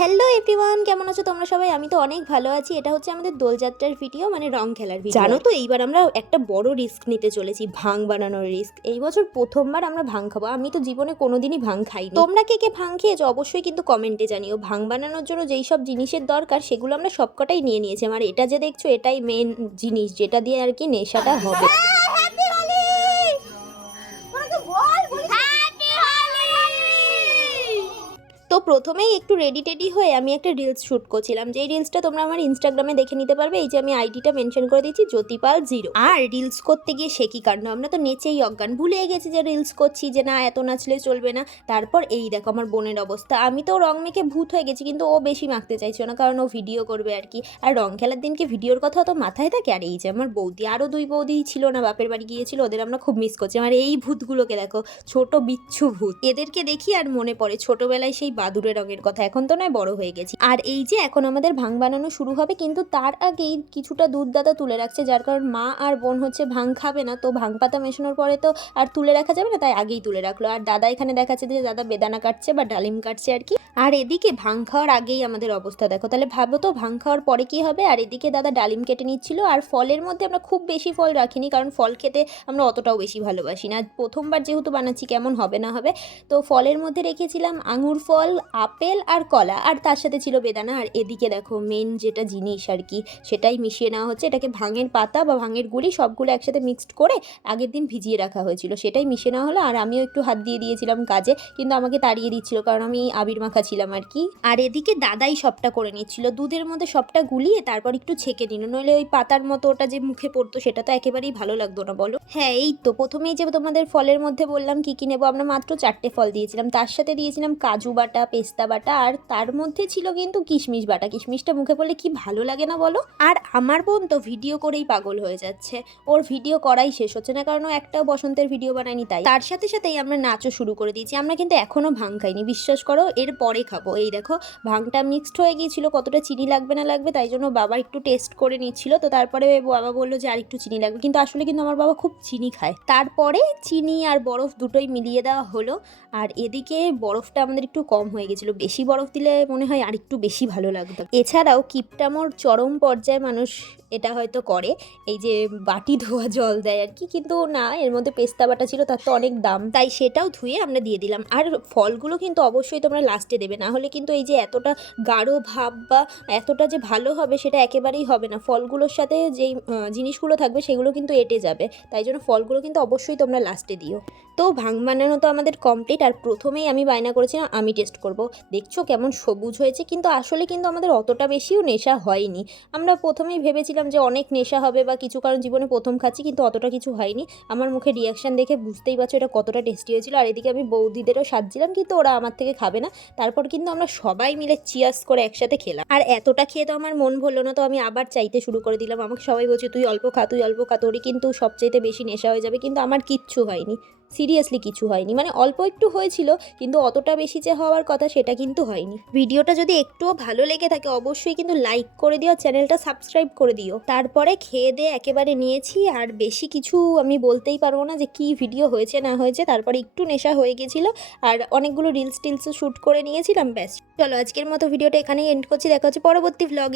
Hello everyone, কেমন আছো তোমরা সবাই? আমি তো অনেক ভালো আছি। এটা হচ্ছে আমাদের দোলযাত্রার ভিডিও, মানে রং খেলার ভিডিও। জানো তো এইবার আমরা একটা বড় রিস্ক নিতে চলেছি, ভাং বানানোর রিস্ক। এই বছর প্রথমবার আমরা ভাং খাবো। আমি তো জীবনে কোনোদিনই ভাং খাইনি। তোমরা কে কে ভাং খেয়েছো অবশ্যই কিন্তু কমেন্টে জানিও। ভাং বানানোর জন্য যেই সব জিনিসের দরকার সেগুলো আমরা সবকটাই নিয়ে নিয়েছি। আর এটা যে দেখছো এটাই মেন জিনিস, যেটা দিয়ে আর কি নেশাটা হবে। তো প্রথমেই একটু রেডি টেডি হয়ে আমি একটা রিলস শ্যুট করছিলাম, যেই রিলসটা তোমরা আমার ইনস্টাগ্রামে দেখে নিতে পারবে। এই যে আমি আইডিটা মেনশন করে দিচ্ছি, জ্যোতিপাল 0। আর রিলস করতে গিয়ে সে কি কাণ্ড, আমরা তো নেচেই অজ্ঞান, ভুলে গেছি যে রিলস করছি, যে না এত নাচলে চলবে না। তারপর এই দেখো আমার বোনের অবস্থা। আমি তো রং মেখে ভূত হয়ে গেছি, কিন্তু ও বেশি মাখতে চাইছিল না, কারণ ও ভিডিও করবে আর কি। আর রং খেলার দিনকে ভিডিওর কথা তো মাথায় থাকে। আর এই যে আমার বৌদি, আরও 2 বৌদি ছিল না, বাপের বাড়ি গিয়েছিল, ওদের আমরা খুব মিস করছি। আমার এই ভূতগুলোকে দেখো, ছোট বিচ্ছু ভূত, এদেরকে দেখি আর মনে পড়ে ছোটবেলায় সেই বাদুড়ে রঙের কথা। এখন তো নয়, বড় হয়ে গেছি। আর এই যে এখন আমাদের ভাং বানানো শুরু হবে, কিন্তু তার আগেই কিছুটা দুধ দাদা তুলে রাখছে, যার কারণ মা আর বোন হচ্ছে ভাং খাবে না, তো ভাং পাতা মেশানোর পরে তো আর তুলে রাখা যাবে না, তাই আগেই তুলে রাখলো। আর দাদা এখানে দেখাচ্ছে যে দাদা বেদানা কাটছে বা ডালিম কাটছে আর কি। আর এদিকে ভাং খাওয়ার আগেই আমাদের অবস্থা দেখো, তাহলে ভাবো তো ভাং খাওয়ার পরে কি হবে। আর এদিকে দাদা ডালিম কেটে নিচ্ছিল। আর ফলের মধ্যে আমরা খুব বেশি ফল রাখিনি, কারণ ফল খেতে আমরা অতটাও বেশি ভালোবাসি না। প্রথমবার যেহেতু বানাচ্ছি, কেমন হবে না হবে। তো ফলের মধ্যে রেখেছিলাম আঙুর ফল, আপেল আর কলা, আর তার সাথে ছিল বেদানা। আর এদিকে দেখো মেন যেটা জিনিস আর কি, সেটাই মিশিয়ে নেওয়া হচ্ছে। এটাকে ভাঙের পাতা বা ভাঙের গুঁড়ি সবগুলো একসাথে মিক্সড করে আগের দিন ভিজিয়ে রাখা হয়েছিল, সেটাই মিশিয়ে নেওয়া হলো। আর আমিও একটু হাত দিয়ে দিয়েছিলাম কাজে, কিন্তু আমাকে তাড়িয়ে দিচ্ছিল, কারণ আমি আবির মাখা ছিলাম আর কি। আর এদিকে দাদাই সবটা করে নিচ্ছিল, দুধের মধ্যে সবটা গুলিয়ে তারপর একটু ছেঁকে নিল, নইলে ওই পাতার মতো ওটা যে মুখে পড়তো সেটা তো একেবারেই ভালো লাগতো না, বলো। হ্যাঁ, এই তো প্রথমেই যে তোমাদের ফলের মধ্যে বললাম কি কি নেবো, আমরা মাত্র 4টে ফল দিয়েছিলাম। তার সাথে দিয়েছিলাম কাজু বাটা, পেস্তা বাটা, আর তার মধ্যে ছিল কিন্তু কিশমিশ বাটা। কিশমিশটা মুখে পড়লে কি ভালো লাগে না বলো। আর আমার বোন তো ভিডিও করেই পাগল হয়ে যাচ্ছে, ওর ভিডিও করাই শেষ হচ্ছে না, কারণ ও একটাও বসন্তের ভিডিও বানায়নি। তাই তার সাথে সাথেই আমরা নাচও শুরু করে দিয়েছি। আমরা কিন্তু এখনো ভাং খাইনি, বিশ্বাস করো, এর পরে খাবো। এই দেখো ভাংটা মিক্সড হয়ে গিয়েছিল, কতটা চিনি লাগবে না লাগবে তাই জন্য বাবা একটু টেস্ট করে নিচ্ছিল। তো তারপরে বাবা বললো যে আর একটু চিনি লাগবে, কিন্তু আসলে কিন্তু আমার বাবা খুব চিনি খায়। তারপরে চিনি আর বরফ দুটোই মিলিয়ে দেওয়া হলো। আর এদিকে বরফটা আমাদের একটু কম হয়ে গেছিলো, বেশি বরফ দিলে মনে হয় আর একটু বেশি ভালো লাগতো। এছাড়াও কিপটামোর চরম পর্যায়ে মানুষ এটা হয়তো করে, এই যে বাটি ধোয়া জল দেয় আর কি, কিন্তু না, এর মধ্যে পেস্তা বাটা ছিল, তার তো অনেক দাম, তাই সেটাও ধুয়ে আমরা দিয়ে দিলাম। আর ফলগুলো কিন্তু অবশ্যই তোমরা লাস্টে দেবে, না হলে কিন্তু এই যে এতটা গাঢ় ভাব বা এতটা যে ভালো হবে সেটা একেবারেই হবে না। ফলগুলোর সাথে যেই জিনিসগুলো থাকবে সেগুলো কিন্তু এঁটে যাবে, তাই জন্য ফলগুলো কিন্তু অবশ্যই তোমরা লাস্টে দিও। তো ভাং বানানো তো আমাদের কমপ্লিট। আর প্রথমেই আমি বায়না করেছিলাম আমি টেস্ট করব, দেখছো কেমন সবুজ হয়েছে, কিন্তু আসলে কিন্তু আমাদের অতটা বেশিও নেশা হয়নি। আমরা প্রথমেই ভেবেছিলাম যে অনেক নেশা হবে বা কিছু, কারণ জীবনে প্রথম খাচ্ছি, কিন্তু অতটা কিছু হয়নি। আমার মুখে রিয়াকশান দেখে বুঝতেই পারছো এটা কতটা টেস্টি হয়েছিল। আর এদিকে আমি বৌদিদেরও সাজছিলাম, কিন্তু ওরা আমার থেকে খাবে না। তারপর কিন্তু আমরা সবাই মিলে চিয়ার্স করে একসাথে খেলাম। আর এতটা খেয়ে তো আমার মন ভরলো না, তো আমি আবার চাইতে শুরু করে দিলাম। আমাকে সবাই বলছে তুই অল্প খা, তুই অল্প খা, তোরই কিন্তু সবচাইতে বেশি নেশা হয়ে যাবে, কিন্তু আমার কিচ্ছু হয়নি, সিরিয়াসলি কিছু হয়নি। মানে অল্প একটু হয়েছিল, কিন্তু অতটা বেশি যে হওয়ার কথা সেটা কিন্তু হয়নি। ভিডিওটা যদি একটুও ভালো লেগে থাকে অবশ্যই কিন্তু লাইক করে দিও, চ্যানেলটা সাবস্ক্রাইব করে দিও। তারপরে খেয়ে দিয়ে একেবারে নিয়েছি, আর বেশি কিছু আমি বলতেই পারবো না যে কি ভিডিও হয়েছে না হয়েছে। তারপরে একটু নেশা হয়ে গেছিলো, আর অনেকগুলো রিলস টিলসও শ্যুট করে নিয়েছিলাম, ব্যাস। চলো আজকের মতো ভিডিওটা এখানেই এন্ড করছি, দেখা হচ্ছে পরবর্তী ভ্লগে।